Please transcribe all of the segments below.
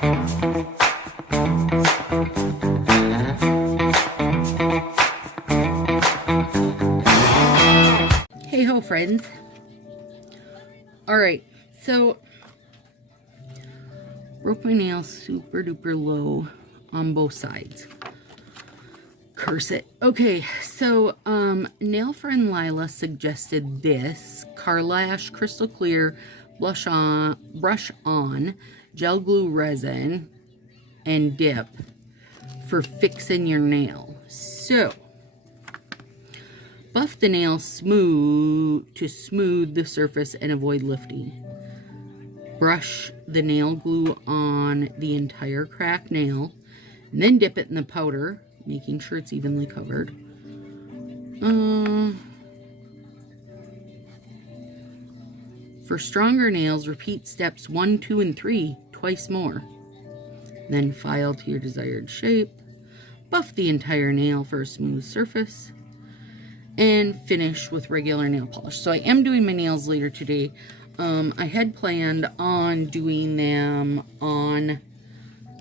Hey ho, friends. Alright, so broke my nails super duper low on both sides. Curse it. Okay, so nail friend Lila suggested this Karlash Crystal Clear brush on gel glue resin and dip for fixing your nail. So buff the nail smooth to smooth the surface and avoid lifting. Brush the nail glue on the entire cracked nail, and then dip it in the powder, making sure it's evenly covered. For stronger nails, repeat steps 1, 2, and 3 twice more. Then file to your desired shape. Buff the entire nail for a smooth surface. And finish with regular nail polish. So I am doing my nails later today. I had planned on doing them on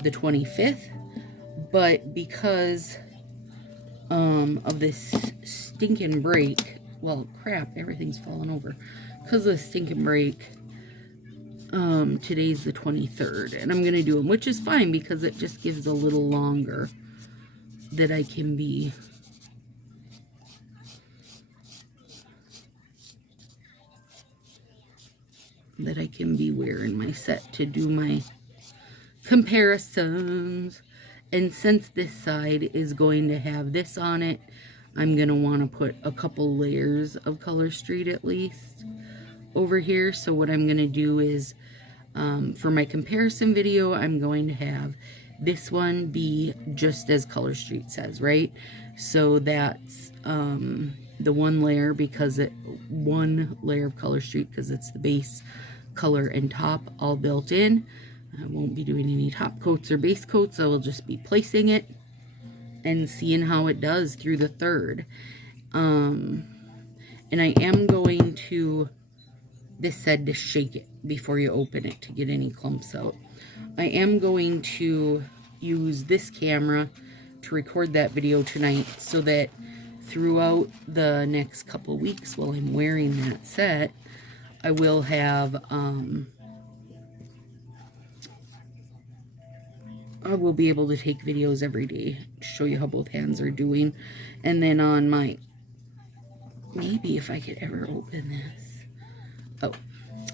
the 25th, but because of this stinking break, well, crap, everything's falling over. Because of the stinking break, today's the 23rd, and I'm going to do them, which is fine because it just gives a little longer that I can be wearing my set to do my comparisons. And since this side is going to have this on it, I'm going to want to put a couple layers of Color Street at least over here. So what I'm going to do is, for my comparison video, I'm going to have this one be just as Color Street says, right? So that's the one layer of Color Street because it's the base color and top all built in. I won't be doing any top coats or base coats. I will just be placing it and seeing how it does through the third. And I am going to, this said to shake it before you open it to get any clumps out. I am going to use this camera to record that video tonight so that throughout the next couple weeks while I'm wearing that set, I will have, I will be able to take videos every day to show you how both hands are doing. And then on my, maybe if I could ever open this. Oh,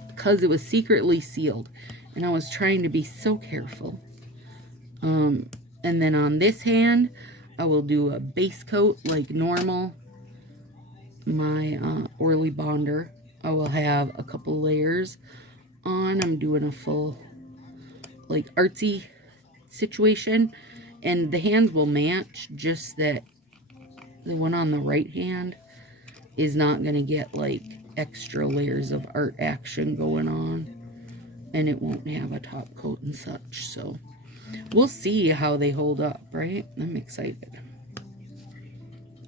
because it was secretly sealed. And I was trying to be so careful. And then on this hand, I will do a base coat like normal. My Orly Bonder. I will have a couple layers on. I'm doing a full, like, artsy situation. And the hands will match, just that the one on the right hand is not going to get, like, extra layers of art action going on. And it won't have a top coat and such. So we'll see how they hold up, right? I'm excited.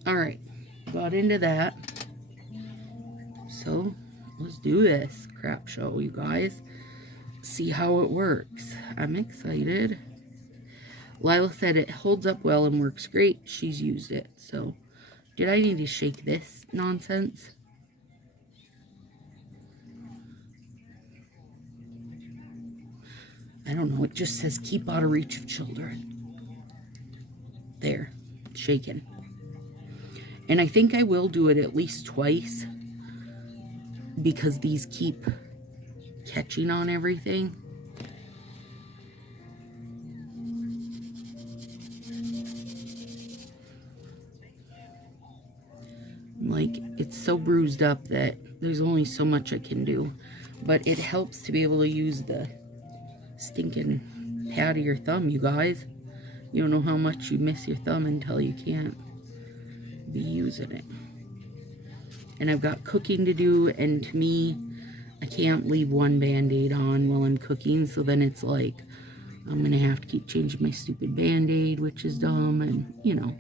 Alright, got into that. So let's do this crap show, you guys. See how it works. I'm excited. Lila said it holds up well and works great. She's used it. So, did I need to shake this nonsense? I don't know. It just says keep out of reach of children. There. Shaken. And I think I will do it at least twice, because these keep catching on everything. Like, it's so bruised up that there's only so much I can do. But it helps to be able to use the stinking pad of your thumb, you guys. You don't know how much you miss your thumb until you can't be using it. And I've got cooking to do, and to me, I can't leave one Band-Aid on while I'm cooking, so then it's like, I'm gonna have to keep changing my stupid Band-Aid, which is dumb, and, you know,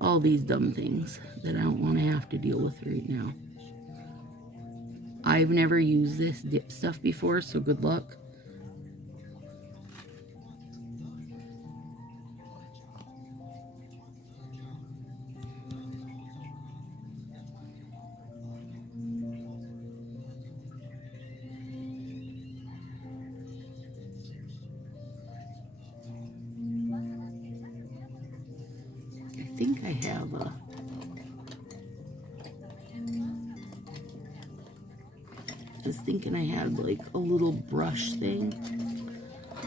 all these dumb things that I don't want to have to deal with right now. I've never used this dip stuff before, so good luck. think I have a... I was thinking I had like a little brush thing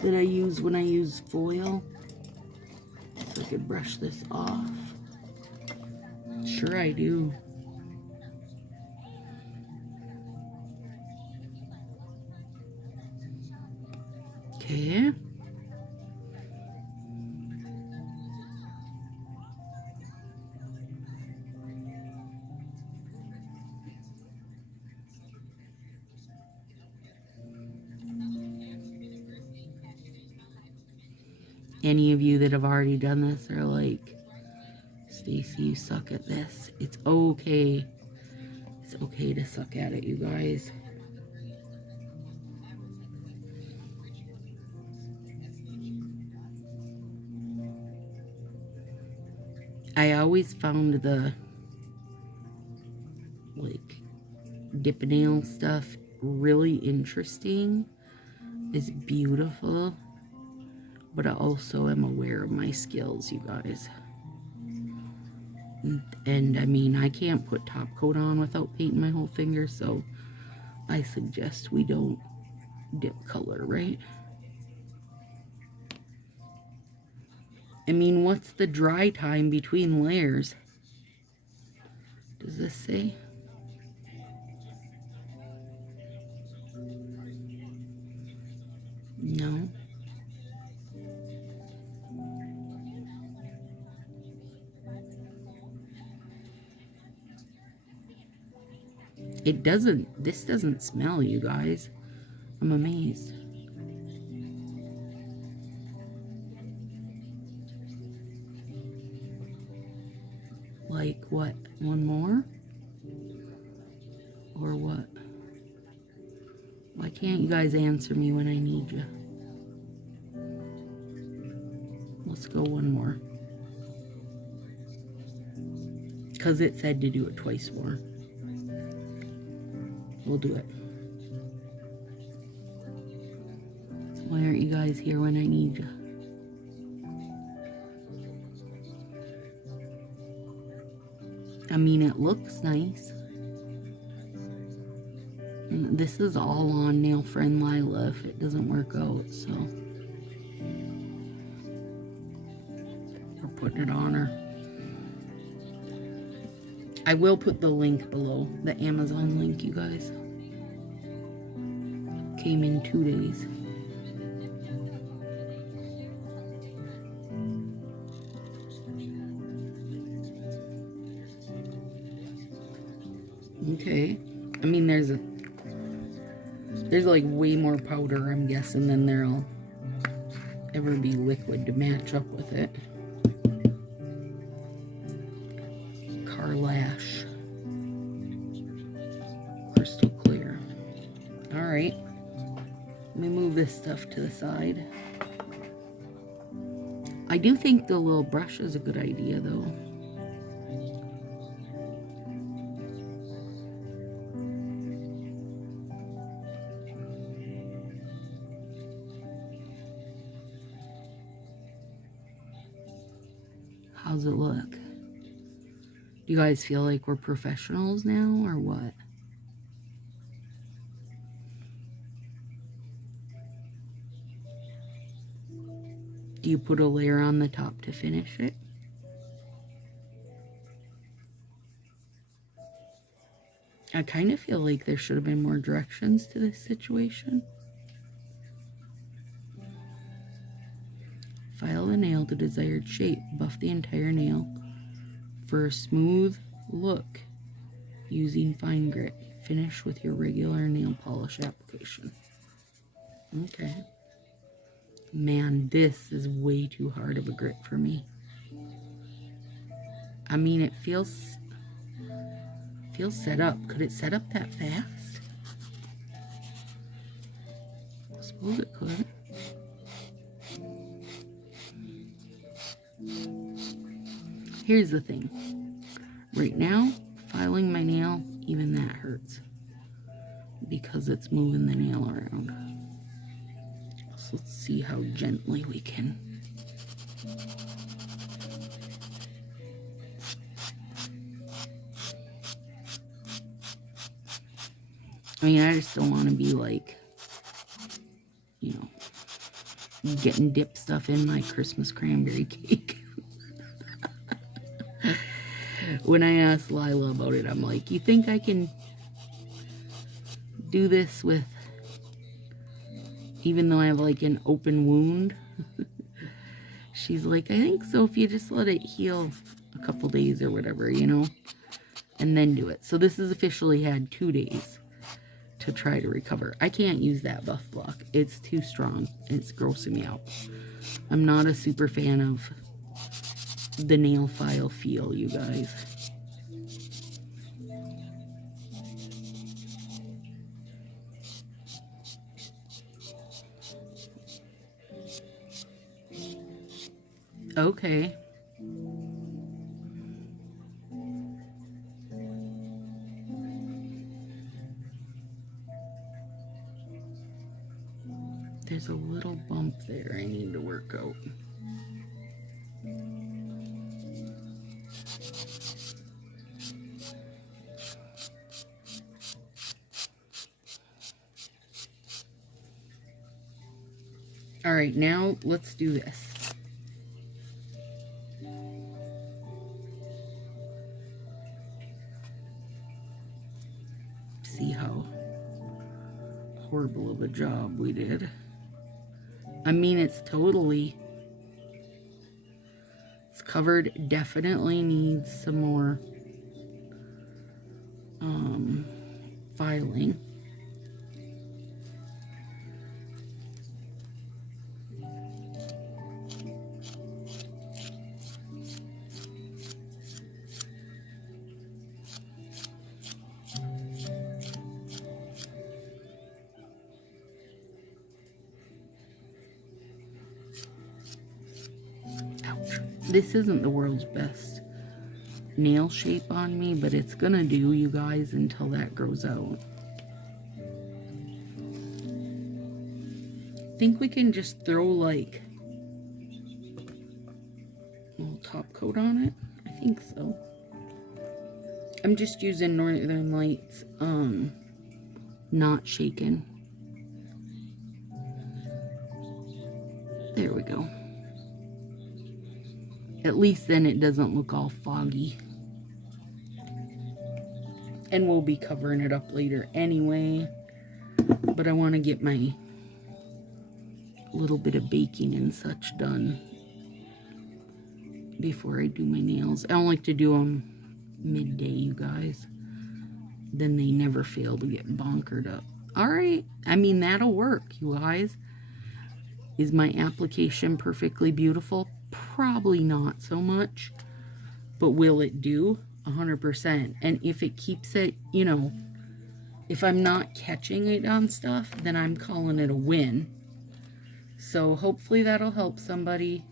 that I use when I use foil. So I could brush this off. Sure I do. Okay. Any of you that have already done this are like, Stacy, you suck at this. It's okay. It's okay to suck at it, you guys. I always found the like dip nail stuff really interesting. It's beautiful. But I also am aware of my skills, you guys. And I mean, I can't put top coat on without painting my whole finger, so I suggest we don't dip color, right? I mean, what's the dry time between layers? Does this say? No. It doesn't, this doesn't smell, you guys. I'm amazed. Like what? One more? Or what? Why can't you guys answer me when I need you? Let's go one more. Because it said to do it twice more. We'll do it. Why aren't you guys here when I need you? I mean, it looks nice. This is all on Nail Friend Lila if it doesn't work out, so. We're putting it on her. I will put the link below, the Amazon link, you guys. Came in 2 days. Okay. I mean, there's like way more powder, I'm guessing, than there'll ever be liquid to match up with it. Karlash. Crystal clear. Alright. Let me move this stuff to the side. I do think the little brush is a good idea, though. How's it look? Do you guys feel like we're professionals now, or what? Do you put a layer on the top to finish it? I kind of feel like there should have been more directions to this situation. File the nail to desired shape. Buff the entire nail for a smooth look using fine grit. Finish with your regular nail polish application. Okay. Man, this is way too hard of a grit for me. I mean, it feels set up. Could it set up that fast? I suppose it could. Here's the thing. Right now, filing my nail, even that hurts. Because it's moving the nail around. So let's see how gently we can. I mean, I just don't want to be like, you know, getting dip stuff in my Christmas cranberry cake. When I asked Lila about it, I'm like, you think I can do this with, even though I have like an open wound? She's like, I think so, if you just let it heal a couple days or whatever, you know, and then do it. So this has officially had 2 days to try to recover. I can't use that buff block. It's too strong. It's grossing me out. I'm not a super fan of the nail file feel, you guys. Okay. There's a little bump there I need to work out. All right, now let's do this. See how horrible of a job we did. I mean, it's covered. Definitely needs some more filing. This isn't the world's best nail shape on me, but it's gonna do, you guys, until that grows out. I think we can just throw like a little top coat on it. I think so. I'm just using Northern Lights, not shaken. There we go. At least then it doesn't look all foggy. And we'll be covering it up later anyway. But I want to get my little bit of baking and such done before I do my nails. I don't like to do them midday, you guys. Then they never fail to get bonkered up. Alright, I mean, that'll work, you guys. Is my application perfectly beautiful? Probably not so much, but will it do? 100%. And if it keeps it, you know, if I'm not catching it on stuff, then I'm calling it a win. So hopefully that'll help somebody,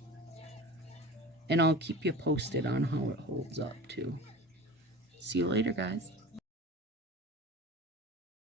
and I'll keep you posted on how it holds up too. See you later, guys.